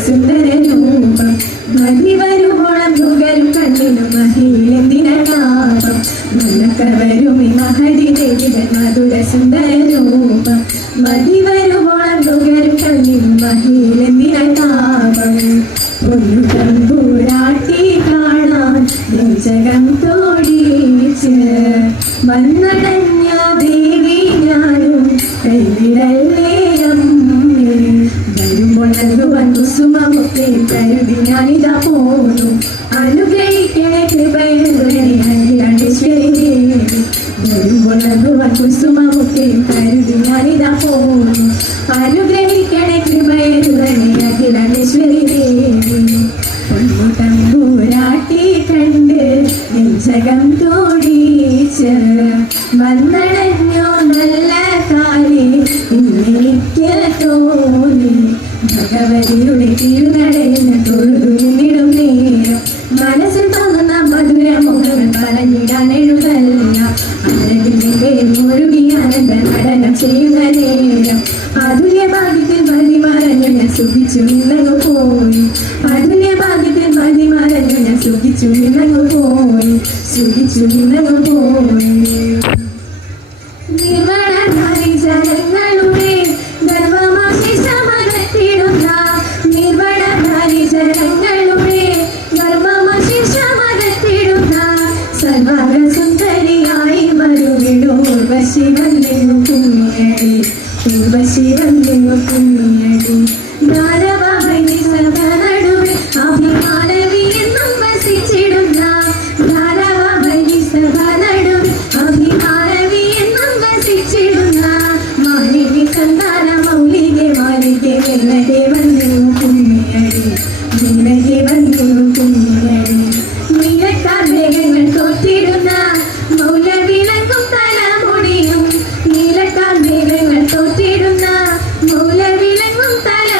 സുന്ദരൂപം മതിവരുവോളം നുകരും കണ്ണിനു മഹിയിലെന്തിനാപം മനക്കവരും മഹതിദേവിതൻ മധുര സുന്ദരൂപം മതിവരുവോളം നുകരും കണ്ണിനു മഹിയിലെന്തിനാപം പൊന്നു തമ്പൂരാട്ടി കാണാൻ നെഞ്ചകം തോടിച്ച് വന്നടഞ്ഞ ദേവി ഞാനും കൈവിടല്ലേ വരുമ്പോൾ നൽകുവാൻ കുസുമമൊക്കെ കരുതി ഞാനിതാ പോന്നു അനുഗ്രഹിക്കണേ കൃപയേശ്വരി ദേവി വരുമ്പോൾ നൽകുവാൻ കുസുമമൊക്കെ കരുതി ഞാനിതാ പോന്നു അനുഗ്രഹിക്കണേ കൃപയേശ്വരി ദേവി തമ്പൂരാട്ടി കണ്ട് നെഞ്ചകം തോടിച്ച് വന്നടഞ്ഞോ നല്ല കാലി ഇന്നെനിക്ക് തോന്നി ഭഗവതിയുടെ തിരുനടയിൽ തൊഴുതു നിന്നിടും നേരം മനസ്സിൽ തോന്നുന്ന മധുരമുഖങ്ങൾ പറഞ്ഞിടാൻ എഴുതല്ല അരകിന്റെ മുഴുകി ആനന്ദ നടനം ചെയ്യുന്ന നേരം അതുല്യ ഭാഗ്യത്തിൽ മതിമറഞ്ഞു ഞാൻ സുഖിച്ചു നിന്നങ്ങു പോയി അതുല്യ ഭാഗ്യത്തിൽ മതിമറഞ്ഞു ഞാൻ സുഖിച്ചു നിന്നങ്ങു പോയി നിർവ്വണധാരി ജനങ്ങളുടെ ഗർവമശിഷമകത്തിടുന്ന നിർവ്വണധാരി ജനങ്ങളുടെ ഗർവമശിഷമകത്തിടുന്ന സർവ്വ സുന്ദരിയായി മരുവിടും ഉർവശി വന്നിനു കുഞ്ഞടി ഉർവശി വന്നിനു കുഞ്ഞടി ധാരവഹനി സഭ നടുവെ അഭിമാനവി എന്നും വസിച്ചിടുന്ന ധാരവഹനി സഭ നടുവെ അഭിമാനവി എന്നും വസിച്ചിടുന്ന മാലിനി സന്താന മൗലികെ മാലികെ വെള്ളകെ വന്നിനു കുഞ്ഞടി വെള്ളകെ വന്നിനു കുഞ്ഞടി നീലക്കാർ മേഘങ്ങൾ തോറ്റിടുന്ന മൗലവിളങ്ങും തലമുടിയും നീലക്കാർ മേഘങ്ങൾ തോറ്റിടുന്ന മൗലവിളങ്ങും തല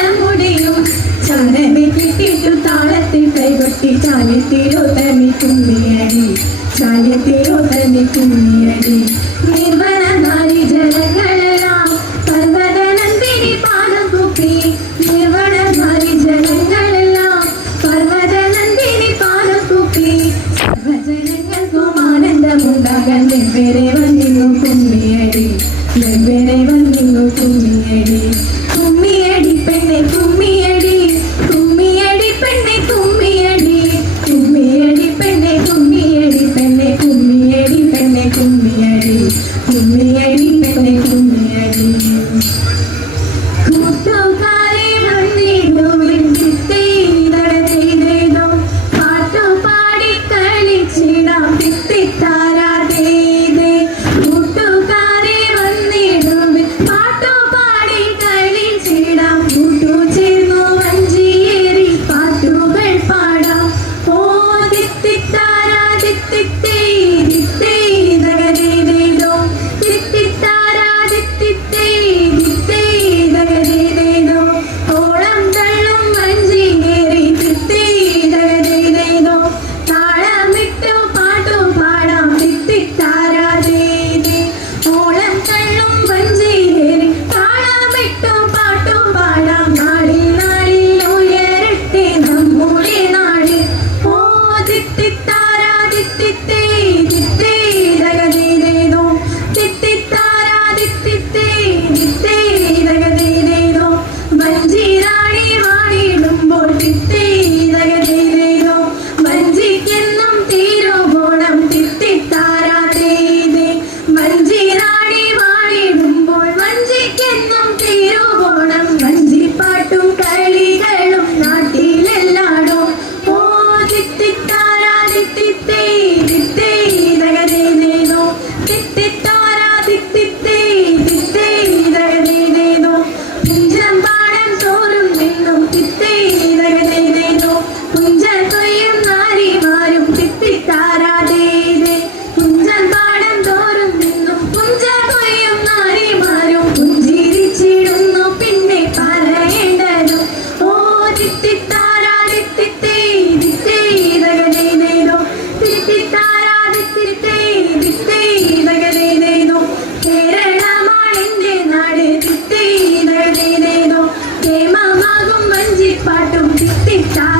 തിട്ടാ